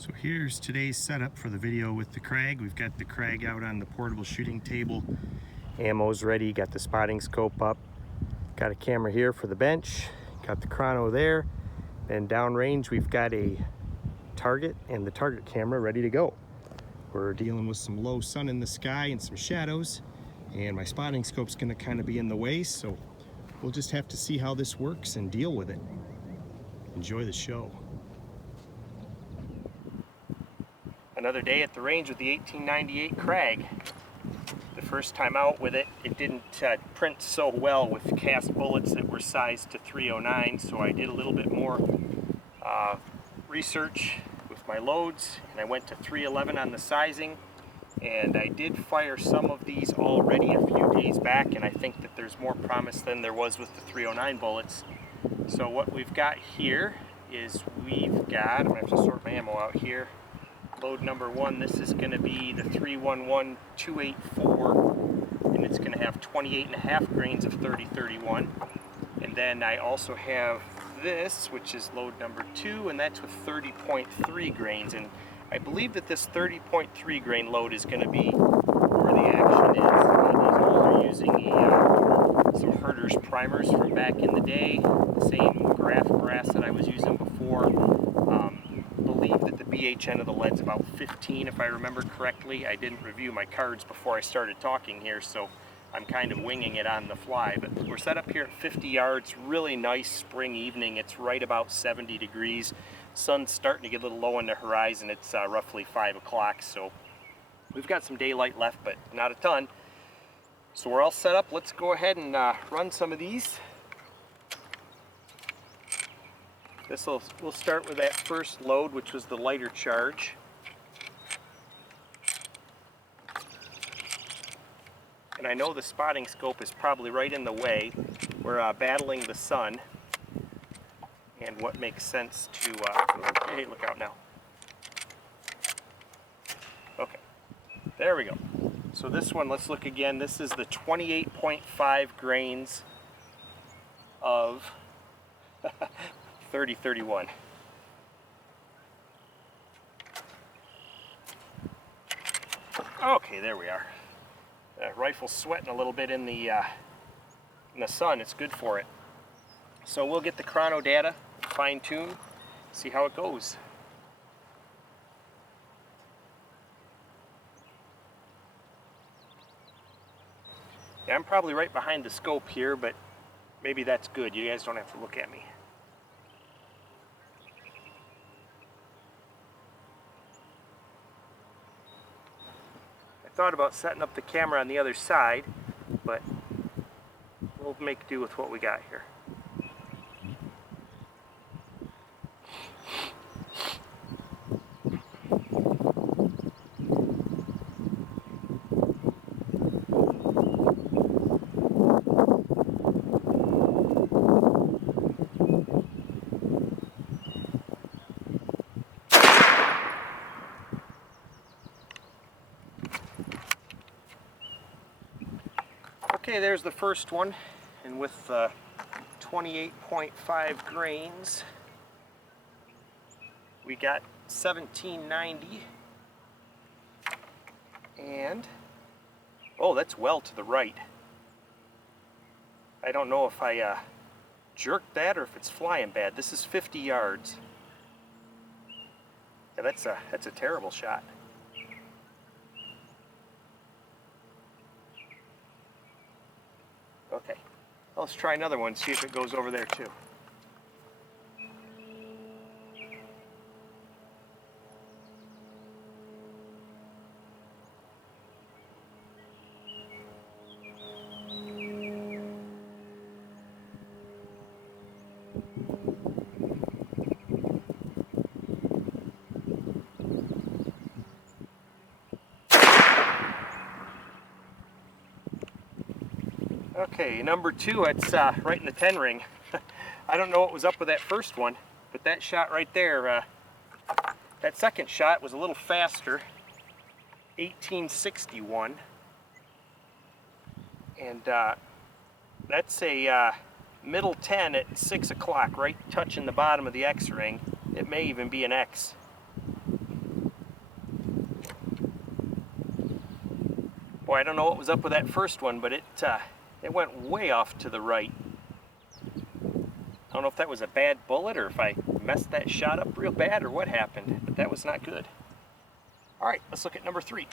So here's today's setup for the video with the Krag. We've got the Krag out on the portable shooting table. Ammo's ready, got the spotting scope up. Got a camera here for the bench. Got the chrono there. And downrange we've got a target and the target camera ready to go. We're dealing with some low sun in the sky and some shadows. And my spotting scope's gonna kind of be in the way, so we'll just have to see how this works and deal with it. Enjoy the show. Another day at the range with the 1898 Krag. The first time out with it, it didn't print so well with cast bullets that were sized to 309, so I did a little bit more research with my loads, and I went to 311 on the sizing, and I did fire some of these already a few days back, and I think that there's more promise than there was with the 309 bullets. So what we've got here is I'm gonna have to sort my ammo out here. Load number one, this is going to be the 311-284, and it's going to have 28.5 grains of 30-31. And then I also have this, which is load number two, and that's with 30.3 grains. And I believe that this 30.3 grain load is going to be where the action is. These all are using some Herder's primers from back in the day, the same graph brass that I was using before. Believe that the BHN of the lead's about 15 if I remember correctly. I didn't review my cards before I started talking here, so I'm kind of winging it on the fly. But we're set up here at 50 yards, really nice spring evening. It's right about 70 degrees. Sun's starting to get a little low on the horizon. It's roughly 5 o'clock, so we've got some daylight left, but not a ton. So we're all set up. Let's go ahead and run some of these. We'll start with that first load, which was the lighter charge. And I know the spotting scope is probably right in the way. We're battling the sun. And what makes sense to, hey, look out now. Okay, there we go. So this one, let's look again. This is the 28.5 grains of 30-31. Okay, there we are. That rifle's sweating a little bit in the sun. It's good for it. So we'll get the chrono data, fine tune, see how it goes. Yeah, I'm probably right behind the scope here, but maybe that's good. You guys don't have to look at me. Thought about setting up the camera on the other side, but we'll make do with what we got here. Okay, there's the first one, and with 28.5 grains, we got 1790, and oh, that's well to the right. I don't know if I jerked that or if it's flying bad. This is 50 yards. Yeah, that's a terrible shot. Okay, well, let's try another one, see if it goes over there too. Okay, number two, it's right in the 10 ring. I don't know what was up with that first one, but that shot right there, that second shot was a little faster, 1861, and that's a middle 10 at 6 o'clock, right touching the bottom of the X ring. It may even be an X. Boy, I don't know what was up with that first one, but it went way off to the right. I don't know if that was a bad bullet or if I messed that shot up real bad or what happened, but that was not good. All right, let's look at number 3.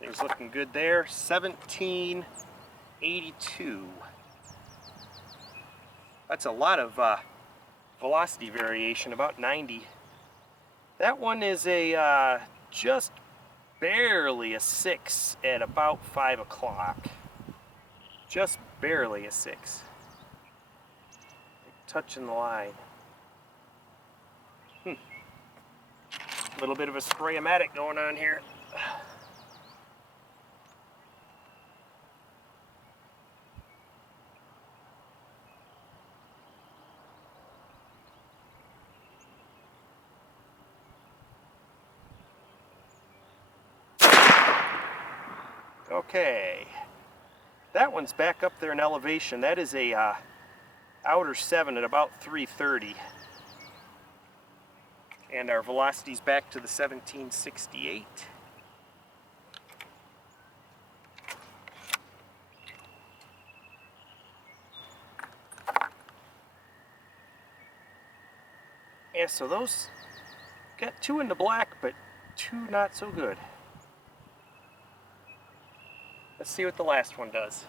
Things looking good there. 1782. That's a lot of velocity variation, about 90. That one is a just barely a 6 at about 5 o'clock. Just barely a 6. Touching the line. A little bit of a spraymatic going on here. Okay, that one's back up there in elevation. That is a outer 7 at about 330. And our velocity's back to the 1768. Yeah, so those got 2 in the black, but 2 not so good. Let's see what the last one does.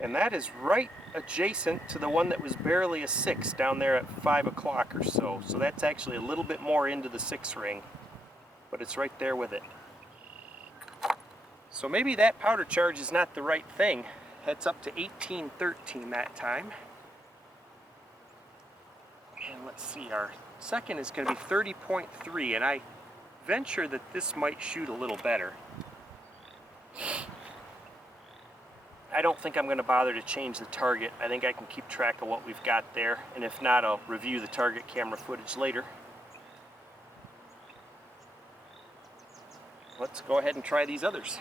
And that is right adjacent to the one that was barely a 6 down there at 5 o'clock or so. So that's actually a little bit more into the 6 ring, but it's right there with it. So maybe that powder charge is not the right thing. That's up to 1813 that time. And let's see, our second is going to be 30.3, and I venture that this might shoot a little better. I don't think I'm going to bother to change the target. I think I can keep track of what we've got there, and if not, I'll review the target camera footage later. Let's go ahead and try these others.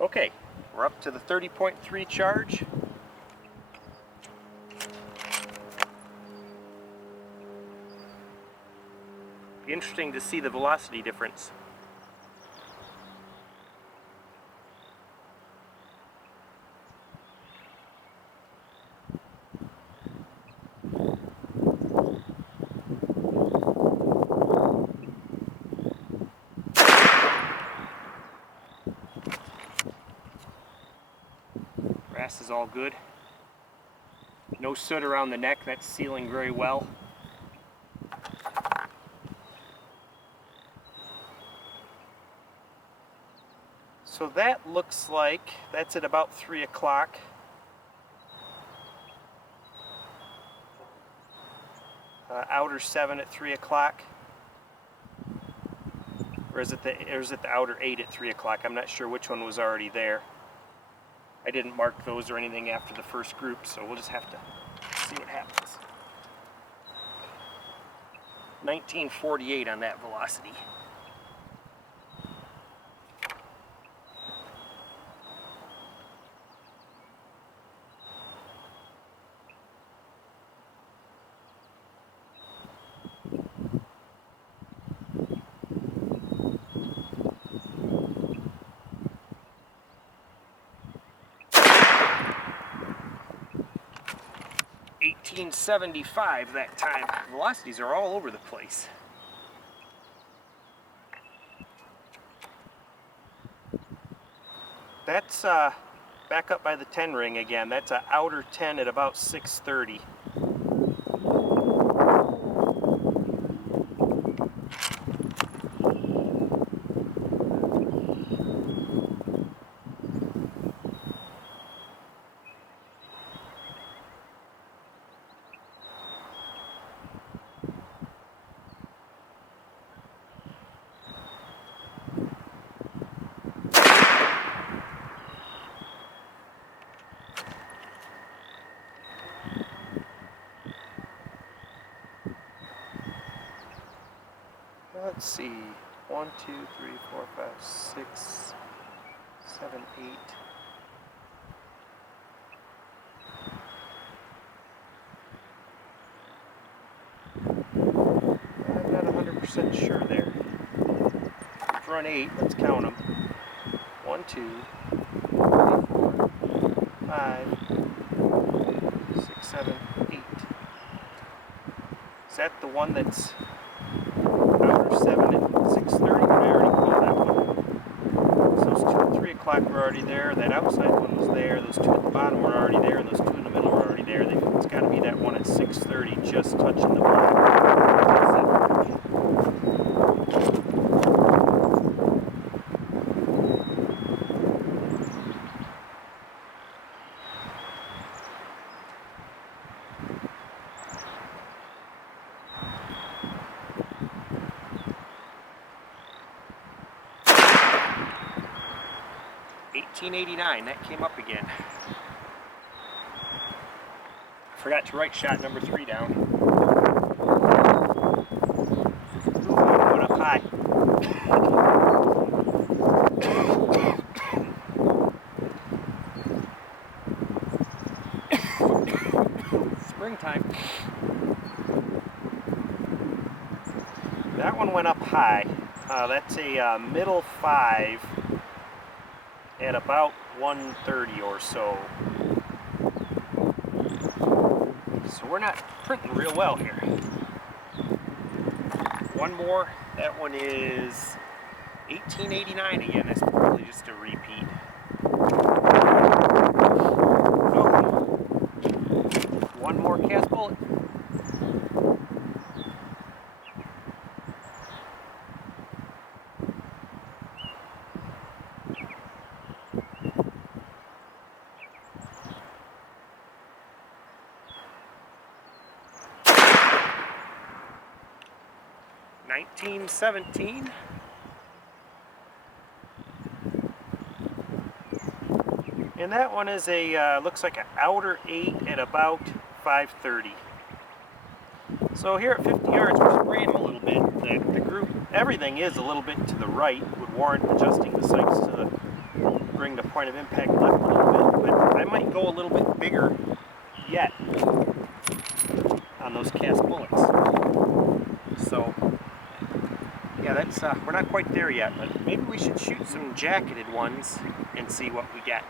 Okay, we're up to the 30.3 charge. Be interesting to see the velocity difference. Grass is all good. No soot around the neck, that's sealing very well. So that looks like that's at about 3 o'clock. Outer 7 at 3 o'clock. Or is it the outer 8 at 3 o'clock? I'm not sure which one was already there. I didn't mark those or anything after the first group, so we'll just have to see what happens. 1948 on that velocity. 1975 that time. Velocities are all over the place. That's back up by the 10 ring again. That's an outer 10 at about 630. Let's see, 1, 2, 3, 4, 5, 6, 7, 8. I'm not 100% sure there. Let's run 8, let's count them. 1, 2, 3, 4, 5, 6, 7, 8. Is that the one that's outer 7 at 6:30? I already called that one. So those 2 at 3 o'clock were already there. That outside one was there. Those 2 at the bottom were already there, and those 2 in the middle were already there. It's got to be that one at 6:30, just touching the bottom. 1889, that came up again. I forgot to write shot number 3 down. Ooh, went up high. Springtime. That one went up high. That's a middle 5 at about 130 or so. So we're not printing real well here. One more. That one is 1889 again. That's probably just a repeat. Nope. One more cast bullet. $19.17. And that one is a, looks like an outer 8 at about 530. So here at 50 yards, we're spraying them a little bit. The group, everything is a little bit to the right, would warrant adjusting the sights to bring the point of impact left a little bit. But I might go a little bit bigger yet on those cast bullets. So yeah, that's we're not quite there yet, but maybe we should shoot some jacketed ones and see what we get.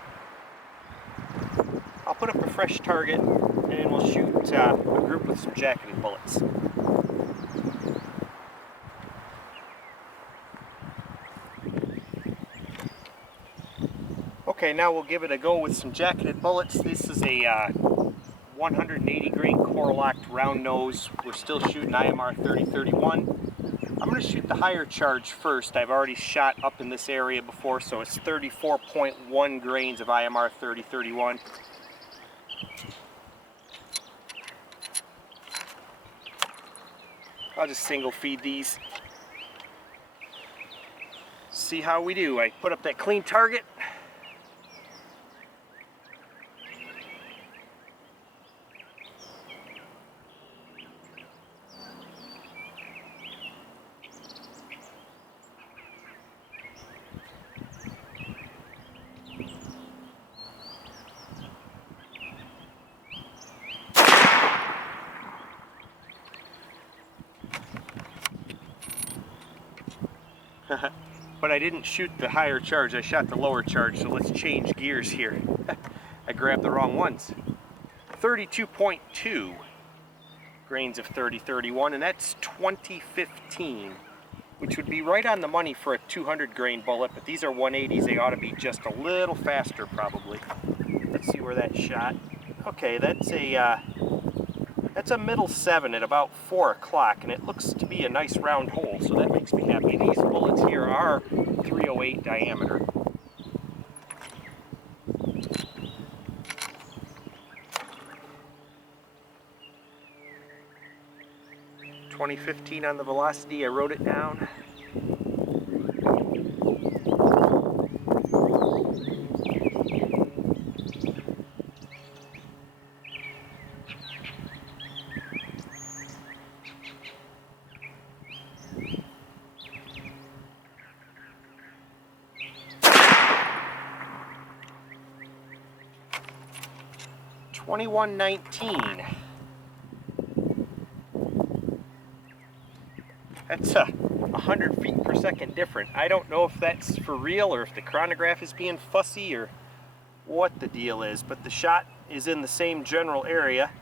I'll put up a fresh target and we'll shoot a group with some jacketed bullets. Okay, now we'll give it a go with some jacketed bullets. This is a 180 grain core locked round nose. We're still shooting IMR 3031. I'm going to shoot the higher charge first. I've already shot up in this area before, so it's 34.1 grains of IMR 3031. I'll just single feed these. See how we do. I put up that clean target. But I didn't shoot the higher charge, I shot the lower charge, so let's change gears here. I grabbed the wrong ones. 32.2 grains of 30-31, and that's 2015, which would be right on the money for a 200 grain bullet, but these are 180s. They ought to be just a little faster probably. Let's see where that shot. Okay, that's a middle 7 at about 4 o'clock, and it looks to be a nice round hole, so that makes me happy. These bullets here are 308 diameter. .2015 on the velocity, I wrote it down. .2119. That's 100 feet per second different. I don't know if that's for real or if the chronograph is being fussy or what the deal is, but the shot is in the same general area.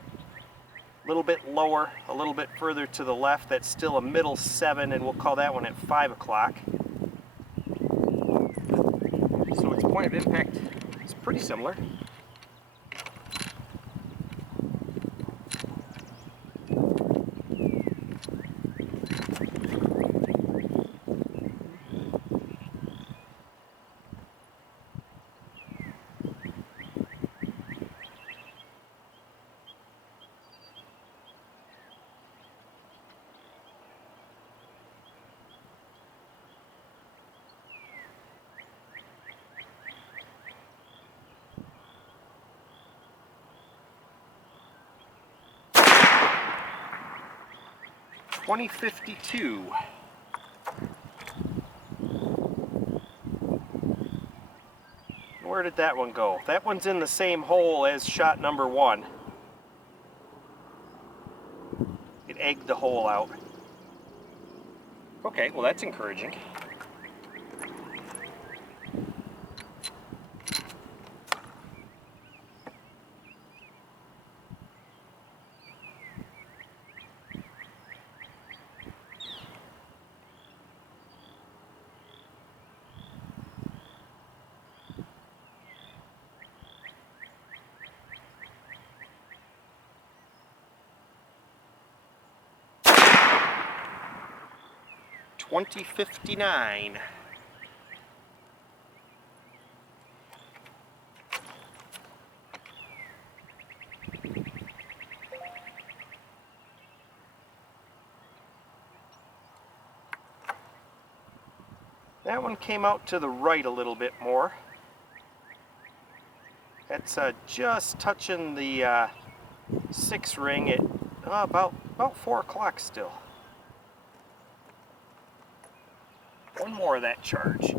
A little bit lower, a little bit further to the left. That's still a middle 7, and we'll call that one at 5 o'clock. So its point of impact is pretty similar. .2052. Where did that one go? That one's in the same hole as shot number 1. It egged the hole out. Okay, well that's encouraging. .2059. That one came out to the right a little bit more. That's just touching the 6 ring at about 4 o'clock still. One more of that charge.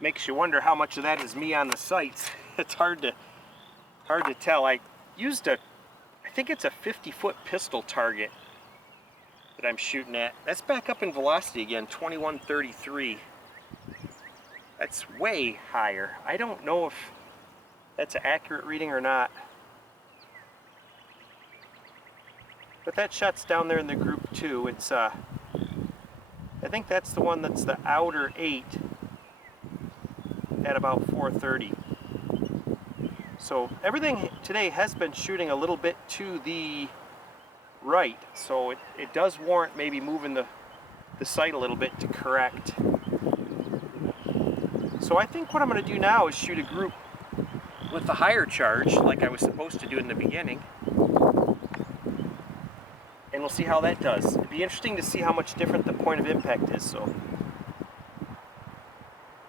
Makes you wonder how much of that is me on the sights. It's hard to tell. I used I think it's a 50-foot pistol target that I'm shooting at. That's back up in velocity again, 2133. That's way higher. I don't know if that's an accurate reading or not. But that shot's down there in the group too. It's I think that's the one that's the outer 8 at about 430. So everything today has been shooting a little bit to the right, so it does warrant maybe moving the sight a little bit to correct. So I think what I'm going to do now is shoot a group with the higher charge like I was supposed to do in the beginning, and we'll see how that does. It'd be interesting to see how much different the point of impact is. So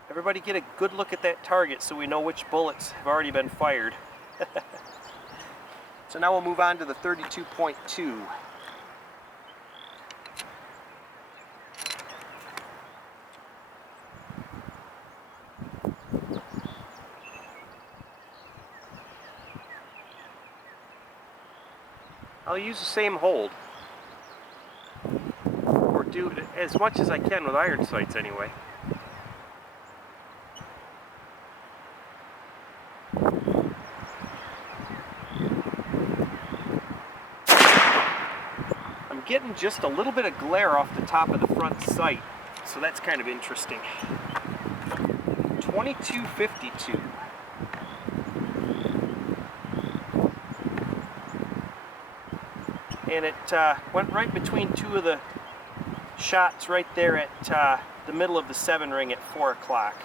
everybody get a good look at that target so we know which bullets have already been fired. So now we'll move on to the 32.2. I'll use the same hold. Or do it as much as I can with iron sights anyway. I'm getting just a little bit of glare off the top of the front sight, so that's kind of interesting. 2252. And it went right between two of the shots right there at the middle of the 7 ring at 4 o'clock.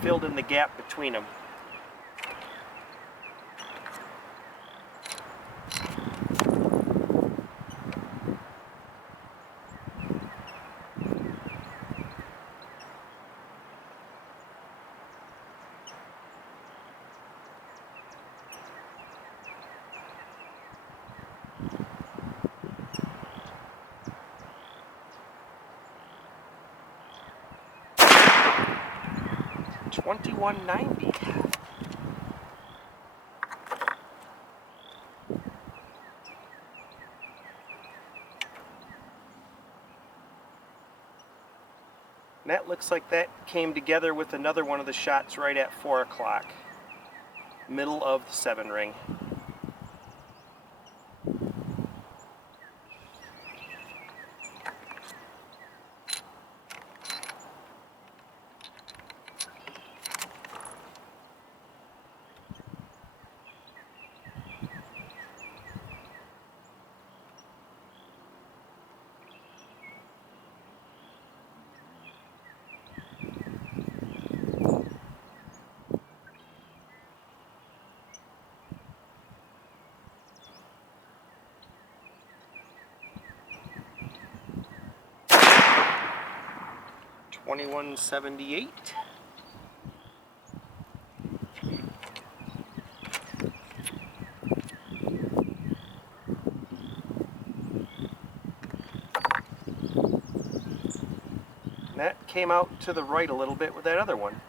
Filled in the gap between them. $21.90. And that looks like that came together with another one of the shots right at 4 o'clock. Middle of the 7 ring. $21.78. That came out to the right a little bit with that other one.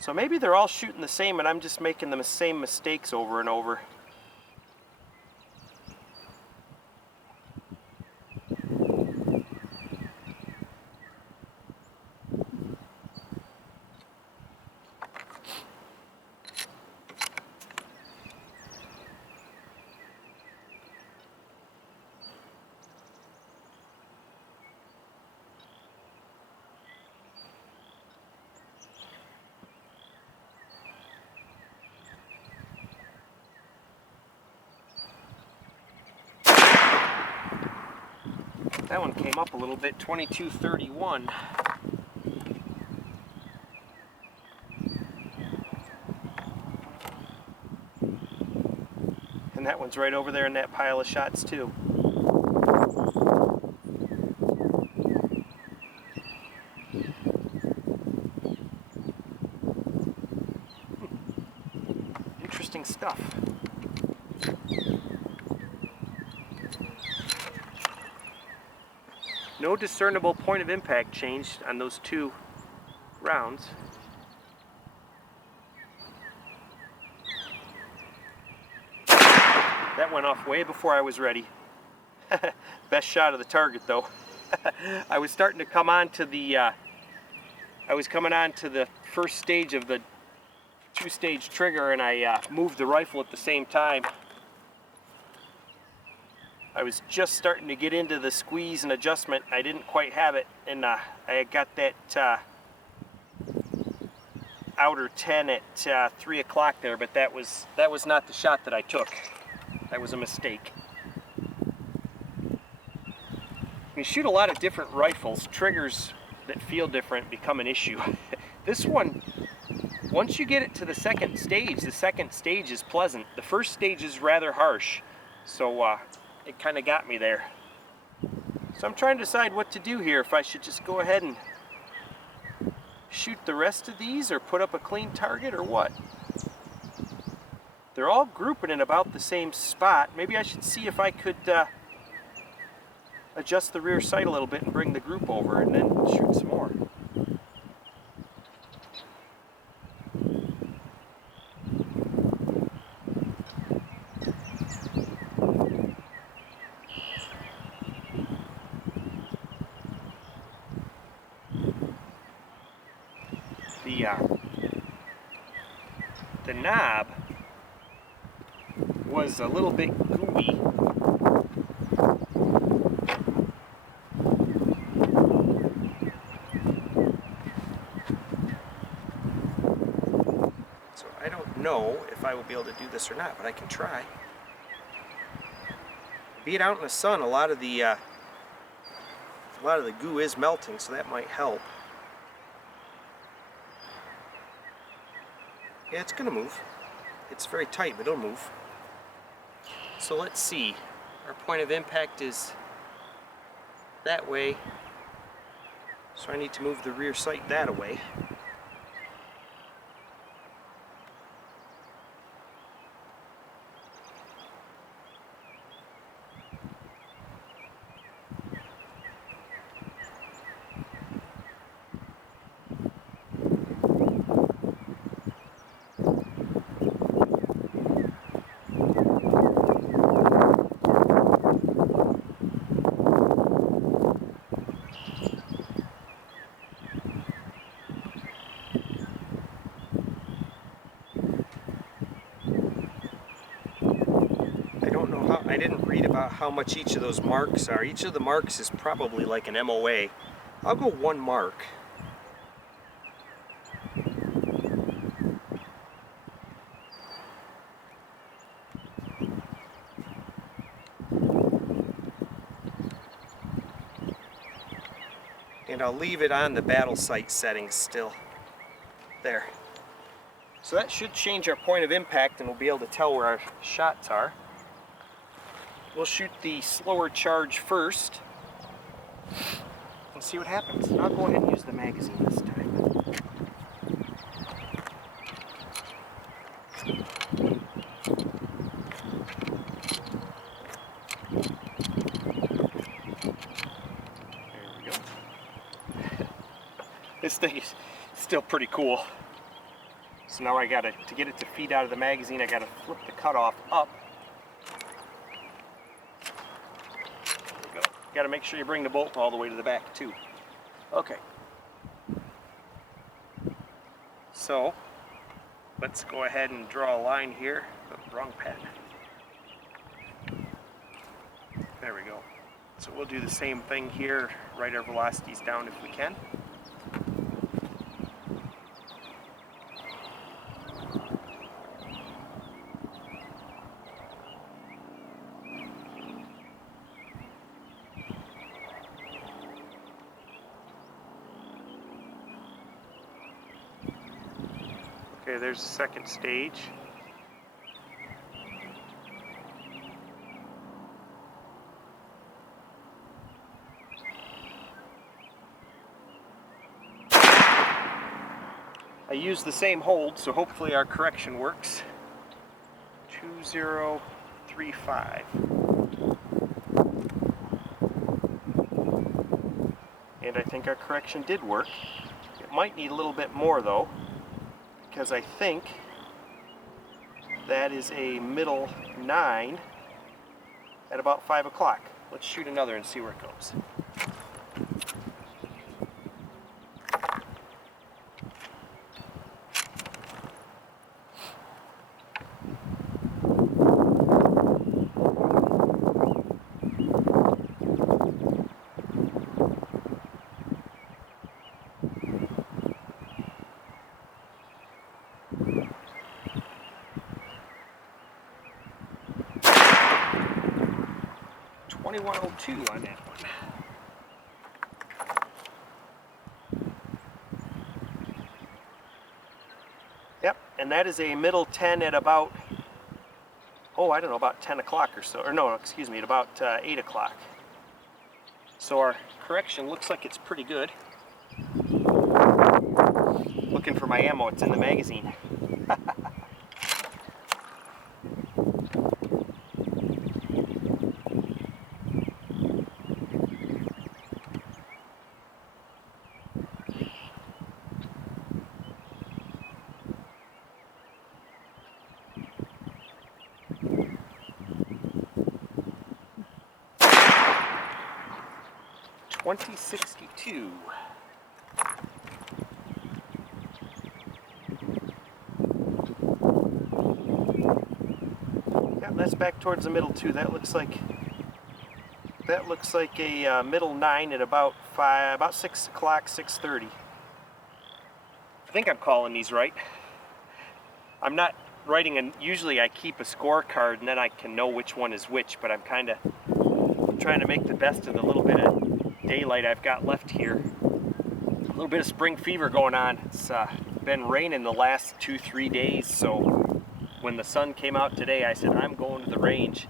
So maybe they're all shooting the same and I'm just making the same mistakes over and over. That one came up a little bit, 22.31. And that one's right over there in that pile of shots too. Interesting stuff. No discernible point of impact change on those 2 rounds. That went off way before I was ready. Best shot of the target though. I was starting to come on to the I was coming on to the first stage of the 2-stage trigger, and I moved the rifle at the same time. I was just starting to get into the squeeze and adjustment. I didn't quite have it, and I got that outer 10 at 3 o'clock there, but that was not the shot that I took. That was a mistake. When you shoot a lot of different rifles, triggers that feel different become an issue. This one, once you get it to the second stage is pleasant. The first stage is rather harsh, so it kind of got me there. So I'm trying to decide what to do here, if I should just go ahead and shoot the rest of these or put up a clean target or what. They're all grouping in about the same spot. Maybe I should see if I could adjust the rear sight a little bit and bring the group over and then shoot some more. the knob was a little bit gooey. So I don't know if I will be able to do this or not, but I can try. Being out in the sun, a lot of the goo is melting, so that might help. Yeah, it's gonna move. It's very tight, but it'll move. So let's see. Our point of impact is that way. So I need to move the rear sight that way. I didn't read about how much each of those marks are. Each of the marks is probably like an MOA. I'll go 1 mark. And I'll leave it on the battle sight settings still. There. So that should change our point of impact and we'll be able to tell where our shots are. We'll shoot the slower charge first and see what happens. And I'll go ahead and use the magazine this time. There we go. This thing is still pretty cool. So now to get it to feed out of the magazine, I gotta flip the cutoff up. Got to make sure you bring the bolt all the way to the back too. Okay. So let's go ahead and draw a line here. Oh, wrong pen. There we go. So we'll do the same thing here. Write our velocities down if we can. Okay, there's the second stage. I used the same hold, so hopefully our correction works. 2035. And I think our correction did work. It might need a little bit more though, because I think that is a middle 9 at about 5 o'clock. Let's shoot another and see where it goes. .2102 on that one. Yep, and that is a middle 10 at about, oh, I don't know, about 10 o'clock or so. Or no, excuse me, at about 8 o'clock. So our correction looks like it's pretty good. Looking for my ammo, it's in the magazine. .2062. that's back towards the middle too. That looks like a middle 9 at about 6 o'clock, 6:30. I think I'm calling these right. I'm not writing usually I keep a scorecard and then I can know which one is which, but I'm kind of trying to make the best of the little bit of daylight I've got left here. A little bit of spring fever going on. It's been raining the last 2-3 days, so when the sun came out today, I said I'm going to the range.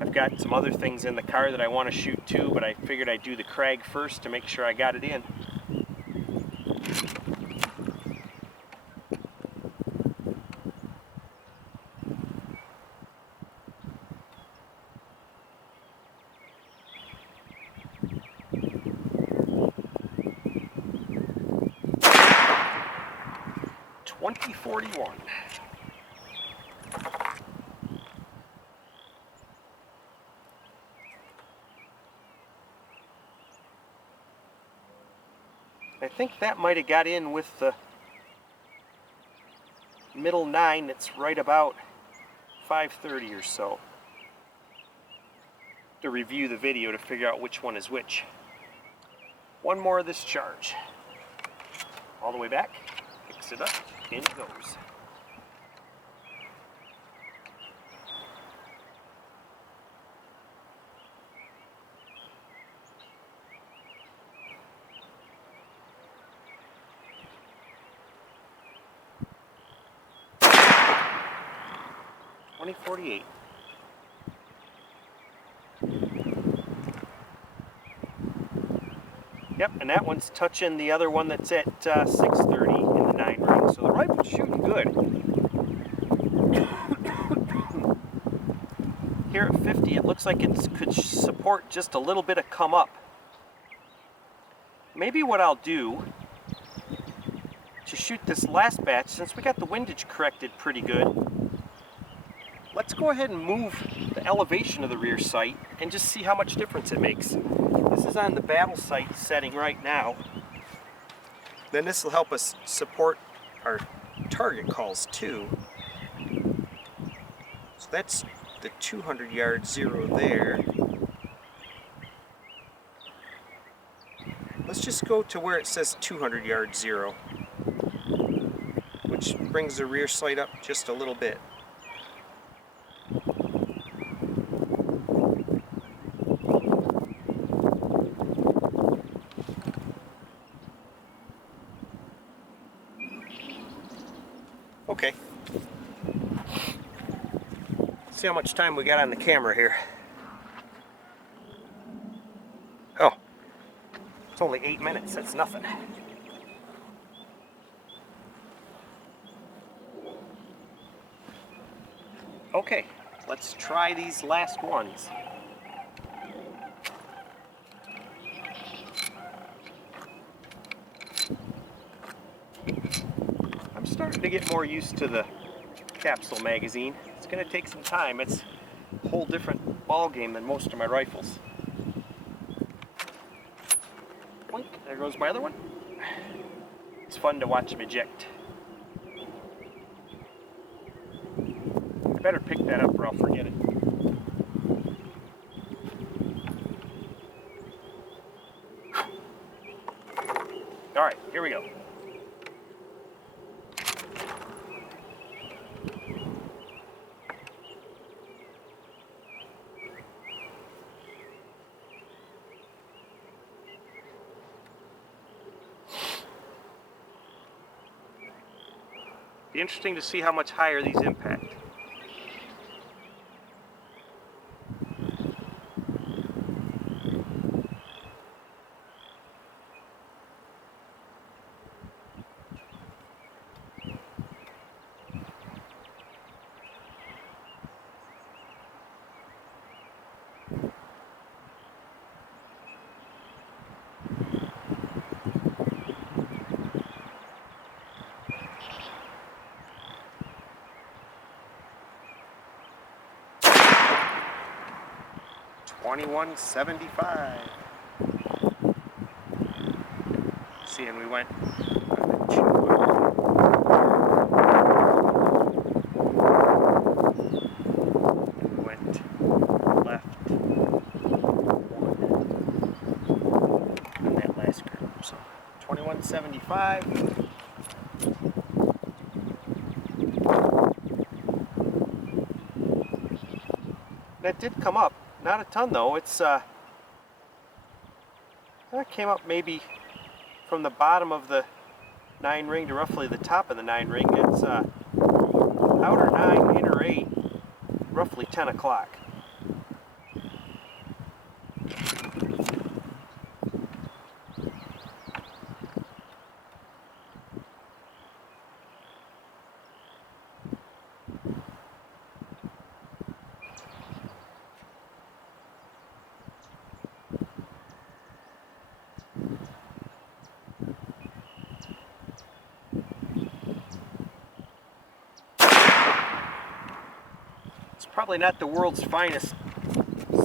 I've got some other things in the car that I want to shoot too, but I figured I'd do the Krag first to make sure I got it in. .2041. I think that might have got in with the middle 9 that's right about 5:30 or so. To review the video to figure out which one is which. One more of this charge. All the way back, fix it up, in it goes. .2048. Yep, and that one's touching the other one that's at 6:30 in the 9 ring. So the rifle's shooting good. Here at 50, it looks like it could support just a little bit of come up. Maybe what I'll do to shoot this last batch, since we got the windage corrected pretty good, let's go ahead and move the elevation of the rear sight and just see how much difference it makes. This is on the battle sight setting right now. Then this will help us support our target calls too. So that's the 200 yard zero there. Let's just go to where it says 200 yard zero, which brings the rear sight up just a little bit. Okay. See how much time we got on the camera here. Oh, it's only 8 minutes. That's nothing. Okay, let's try these last ones. I'm starting to get more used to the capsule magazine. It's going to take some time. It's a whole different ball game than most of my rifles. Boink, there goes my other one. It's fun to watch them eject. I better pick that up or I'll forget it. Alright, here we go. Be interesting to see how much higher these impact. .2175. See, and we went 25. That did come up, not a ton though. It's that came up maybe from the bottom of the 9 ring to roughly the top of the 9 ring. It's outer 9, inner 8, roughly 10 o'clock. Probably not the world's finest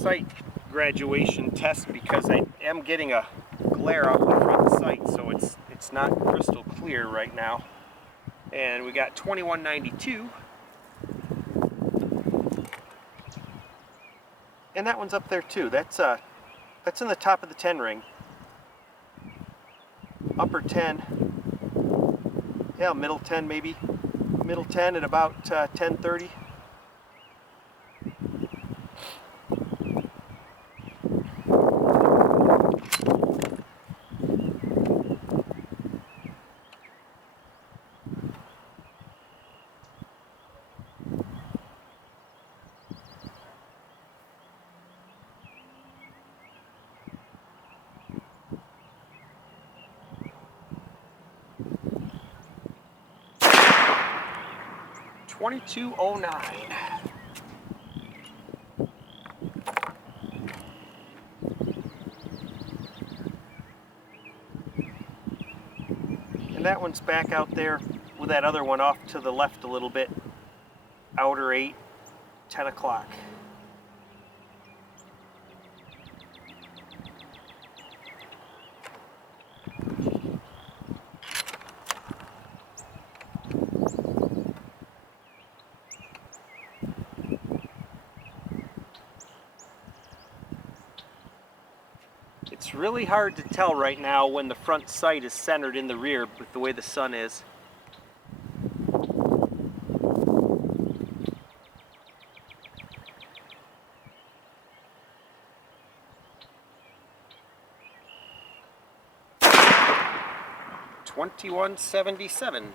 sight graduation test because I am getting a glare off the front sight, so it's not crystal clear right now. And we got 2192, and that one's up there too. That's in the top of the 10 ring, upper 10, yeah, middle 10 maybe, middle 10 at about 10:30. $22.09. And that one's back out there with that other one off to the left a little bit. Outer 8, 10 o'clock. It's really hard to tell right now when the front sight is centered in the rear with the way the sun is. $21.77.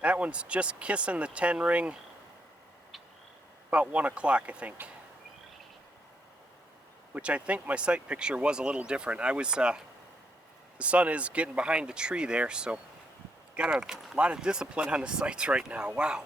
That one's just kissing the 10 ring. About 1 o'clock, I think. Which I think my sight picture was a little different. The sun is getting behind the tree there, so got a lot of discipline on the sights right now. Wow.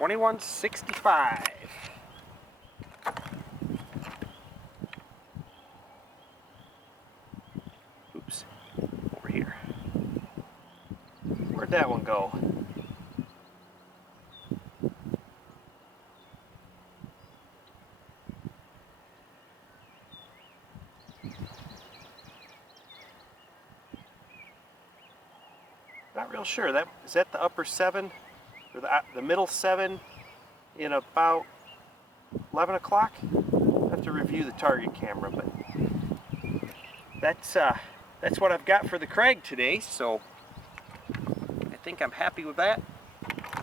$21.65. Oops, over here. Where'd that one go? Not real sure. Is that the upper 7? Or the middle 7 in about 11 o'clock? I have to review the target camera, but that's what I've got for the Krag today, so I think I'm happy with that.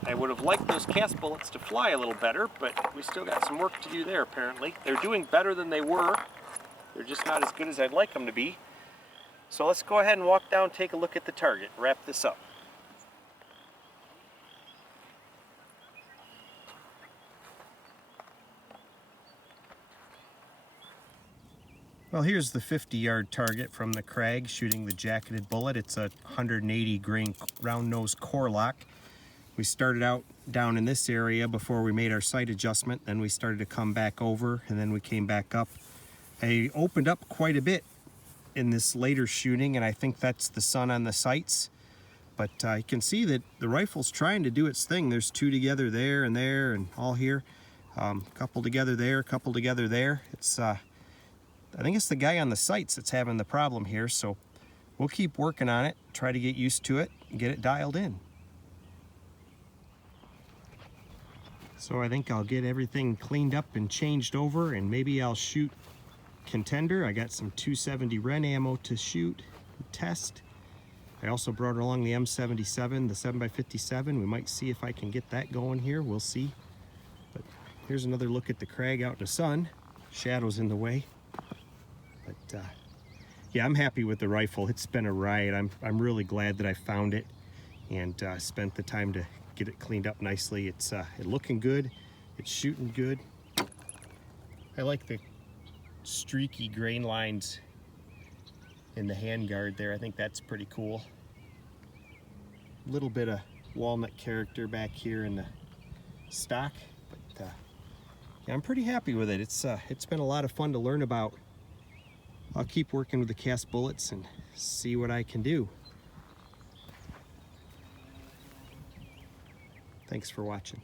I would have liked those cast bullets to fly a little better, but we still got some work to do there apparently. They're doing better than they were. They're just not as good as I'd like them to be. So let's go ahead and walk down, take a look at the target, wrap this up. Well, here's the 50-yard target from the Krag shooting the jacketed bullet. It's a 180 grain round nose core lock. We started out down in this area before we made our sight adjustment. Then we started to come back over, and then we came back up. I opened up quite a bit in this later shooting, and I think that's the sun on the sights. But you can see that the rifle's trying to do its thing. There's two together there, and all here. Couple together there, couple together there. It's I think it's the guy on the sights that's having the problem here, so we'll keep working on it, try to get used to it, and get it dialed in. So I think I'll get everything cleaned up and changed over, and maybe I'll shoot contender. I got some 270 Ren ammo to shoot and test. I also brought along the M77, the 7x57. We might see if I can get that going here. We'll see. But here's another look at the Krag out in the sun. Shadows in the way. But yeah, I'm happy with the rifle. It's been a ride. I'm really glad that I found it and spent the time to get it cleaned up nicely. It's looking good. It's shooting good. I like the streaky grain lines in the handguard there. I think that's pretty cool. A little bit of walnut character back here in the stock, but yeah, I'm pretty happy with it. It's been a lot of fun to learn about. I'll keep working with the cast bullets and see what I can do. Thanks for watching.